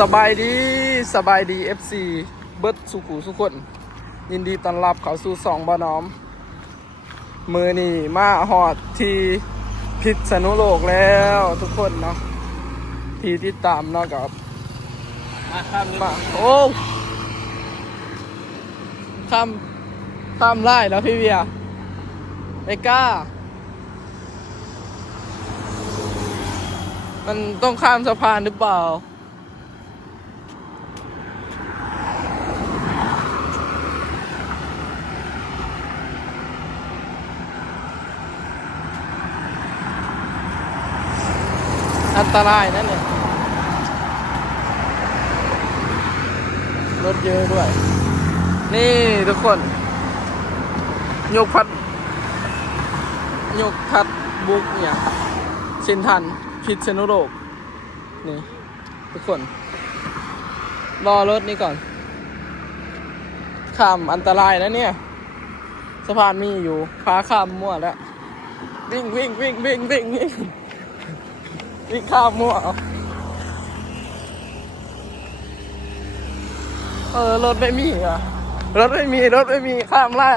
สบายดีสบายดี FC เบิร์ดสุขุสุขคน ยินดีต้อนรับเข้าสู่สองบานอม มือนี่มาหอดที่พิษณุโลกแล้วทุกคนเนาะที่ติดตามเนาะกับมาข้ามเลยมาโอ้ข้ามข้ามไล่แล้วพี่เวียไม่กล้า มันต้องข้ามสะพานหรือเปล่า อันตรายนั่นเนี่ยรถเยอะด้วย นี่ทุกคนยกพัดยกพัดบุกเนี่ยเชินทันพิษณุโลกนี่ ทุกคน รอรถนี้ก่อนข้ามอันตรายนะเนี่ย สะพานมีอยู่พาข้ามมั่วแล้ว วิ่งวิ่งวิ่งวิ่งวิ่งวิ่ง วิ่ข้ามมั่วเออรถไม่มีอะรถไม่มีรถไม่มีข้ามไล่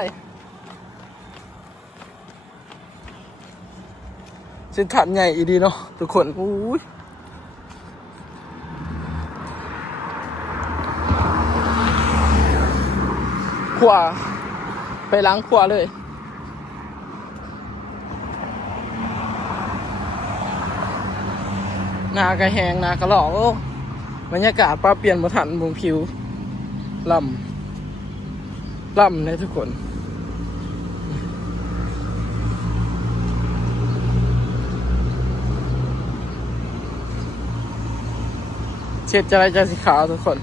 สินถันใหญ่อีดีเนาะทุกคนอุ้ยขวาไปล้างขวาเลย นากระแหงนากระหลอกบรรยากาศปลาเปลี่ยนมาทันบงผิวลำลำเลยทุกคนเช็ดจะไรจะสีขาวทุกคน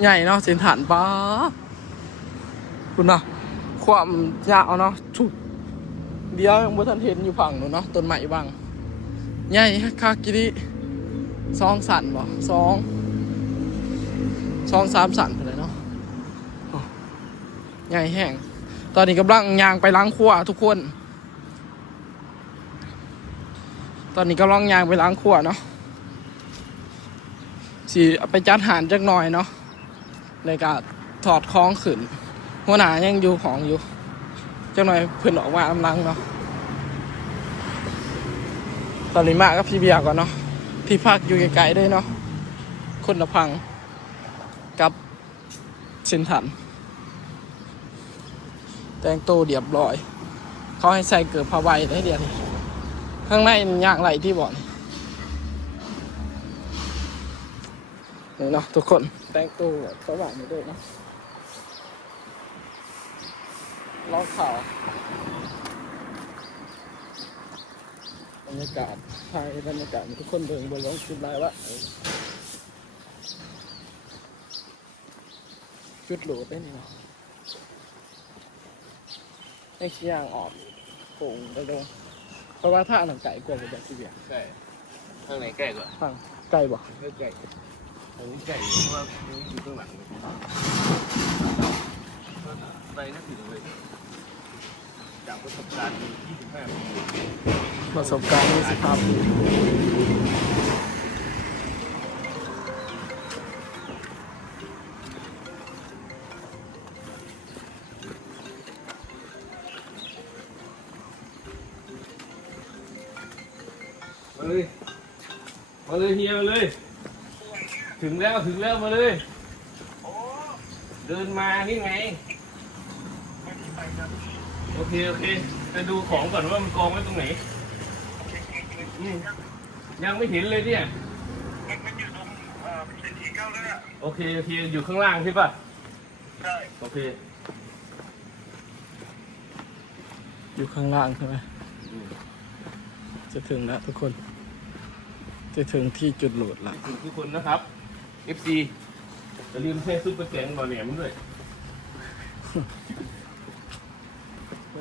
ใหญ่เนาะเส้นฐานป้าคุณเนาะความยาวเนาะชุด เดียวยังบ่ทันเห็นอยู่ฝั่งนู้นเนาะต้นไม้บางใหญ่คากิริสองสันบ่สองสองสามสันไปเลยเนาะใหญ่แห้งตอนนี้กำลังยางไปล้างครัวทุกคน ตอนนี้กำลังยางไปล้างครัวเนาะสิเอาไปจัดหารจักหน่อยเนาะในการถอดคล้องขึ้นหัวหนายังอยู่ของอยู่ จังหน่อยเพื่อนออกมาอำลังเนาะตอนนี้มากับพี่เบียร์ก่อนเนาะที่พักอยู่ไกลๆด้วยเนาะคนละพังกับเซนทันแต่งตัวเรียบร้อย เขาให้ใส่เกือบผ้าใบได้เดียวนี่ข้างในมันยากไหลที่บ่อนนี่เนาะทุกคนแต่งตัวแบบสว่างด้วยเนาะ ลองข่าวบรรยากาศไทยบรรยากาศทุกคนเดินบนลงจุดไรวะจุดโหลดได้นี่เนาะให้ขี้ยางออกโป่งไปลงเพราะว่าถ้าหนังไก่กว่าแบบที่เบียร์ใกล้ข้างไหนใกล้กว่าฟังไก่บ่ไม่ใกล้อันนี้ใกล้เพราะว่าอันนี้อยู่ข้างหลัง ไปก็ถึงเลย จากประสบการณ์25ปีประสบการณ์25ปีมาเลย มาเลยเฮียมาเลย ถึงแล้วถึงแล้วมาเลย เดินมานี่ไง โอเค โอเค ไปดูของก่อนว่ามันกองไว้ตรงไหนอืมยังไม่เห็นเลยเนี่ยโอเค โอเค อยู่ข้างล่างใช่ป่ะ ใช่โอเค อยู่ข้างล่างใช่ไหมจะถึงแล้วทุกคน จะถึงที่จุดโหลดละขอบคุณทุกคนนะครับ FC อย่าลืมแช่ซุปเปอร์แกงบอลแหลมด้วย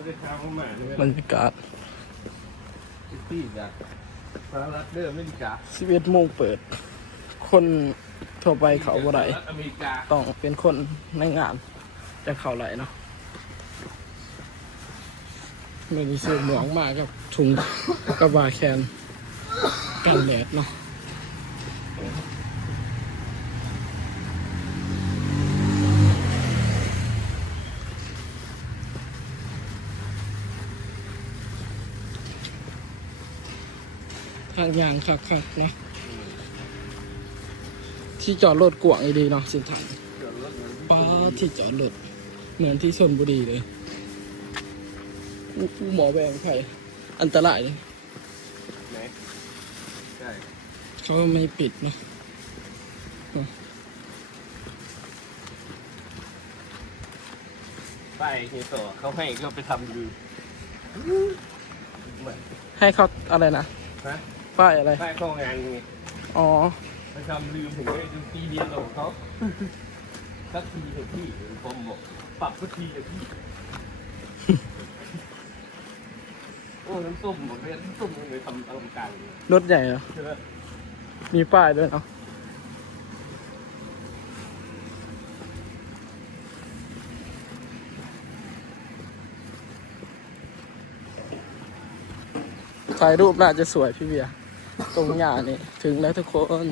ไม่ได้ข้าวเข้ามาเลยบรรยากาศ FC จ้ะสหรัฐเดิมไม่ดีจ้ะ11โมงเปิด คนทั่วไปเขาบ่ได้สหรัฐอเมริกาต้องเป็นคนในงานจะเข้าไหลเนาะไม่ได้ซื้อหมวกมากับถุงกับบาแคนกันแดดเนาะ ทางยางคักๆเนาะที่จอดรถกวางอีดีเนาะสินทางป้าที่จอดรถเหมือนที่ชนบุรีเลยอู้หมอแบงไผ่อันตรายเลยใช่เขาไม่ปิดเนาะป้ายเฮโตะเขาให้ก็ไปทำดูให้เขาอะไรนะ ป้ายอะไร ป้ายเข้างานไงอ๋อไปทำลืมถึงไอ้ดูปีเดียวของเขาสักทีเถอะพี่ผมบอกปรับสักทีเถอะพี่ โอ้ น้ำส้มผมเป็นน้ำส้มเลยทำอลังการเลยรถใหญ่เหรอ ใช่ไหมมีป้ายด้วยเนาะถ่ายรูปน่าจะสวยพี่เบียร์ ตรงหญ้านี่ถึงแล้วทุกคน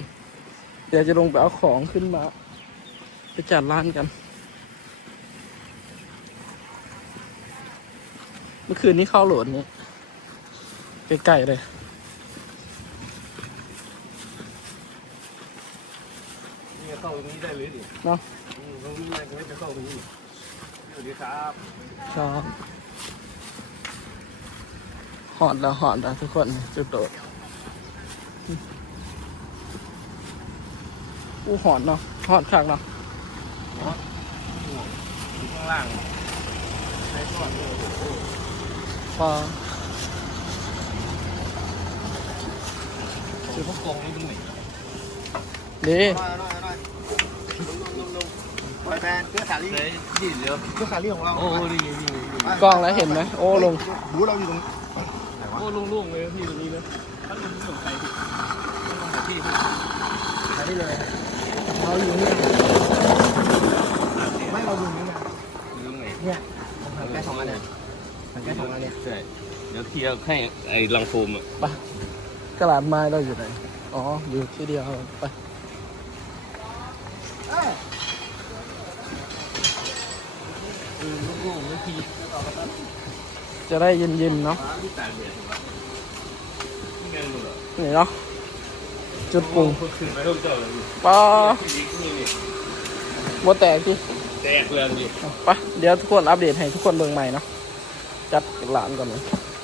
เดี๋ยวจะลงไปเอาของขึ้นมา ไปจัดร้านกัน เมื่อคืนนี้เข้าโหลดนี้ใกล้ๆเลยนี่จะเข้าตรงนี้ได้เลยดิเนาะอืมตรงนี้มันก็ไม่จะเข้าตรงนี้สวัสดีครับครับหอดแล้วหอดแล้วทุกคนจุดโดด อู้หอดเนาะหอดคักเนาะอยู่ข้างล่างใช้ก่อนเลยโอ้โหพอคือพวกกองนี่เป็นไหนดีน้อยน้อยน้อยลุงลุงลุงบอยแบนด์เสื้อสาลีใช้ดินเยอะเสื้อสาลีของเรา โอ้ดีดีดีกล้องแล้วเห็นไหมโอ้ลงหูเราอยู่ตรงไหนวะโอ้ลุ่งๆเลยพี่ตรงนี้เลย ถ้าลุงไม่สนใจพี่ต้องหาที่พี่สาลีเลยเราอยู่เนี่ยไม่เราอยู่นี่ไงลุงไหนเนี่ยมันแค่สองอันเนี่ยมันแค่สองอันเนี่ยใช่เดี๋ยวเคลียร์ให้ไอ้ลังโฟมอะไปกระดาษไม้เราอยู่ไหนอ๋ออยู่ที่เดียวไปเอ้ยเออลุ่งๆไม่พี่จะได้เย็นๆเนาะที่ตากแดด นี่ไหมดเหรอนี่เนาะจุดปรุงขึ้นไปเพิ่มเติมเลยป้านี่แตกที่แตกเลยดิไปเดี๋ยวทุกคนอัปเดตให้ทุกคนเบิ่งใหม่เนาะจัดหลานก่อนเลย